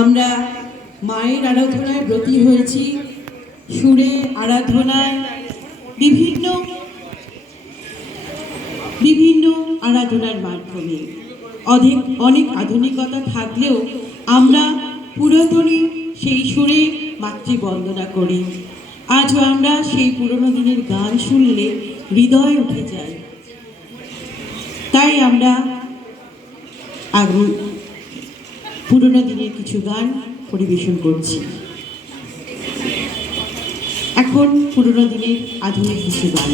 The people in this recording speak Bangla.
আমরা মায়ের আরাধনায় ব্রতী হয়েছি, সুরে আরাধনায় বিভিন্ন বিভিন্ন আরাধনার মাধ্যমে অনেক আধুনিকতা থাকলেও আমরা পুরাতনী সেই সুরে মাতৃবন্দনা করি। আজও আমরা সেই পুরনো দিনের গান শুনলে হৃদয় উঠে যায়। তাই আমরা পুরনো দিনের কিছু গান পরিবেশন করছি। এখন পুরনো দিনের আধুনিক কিছু গান।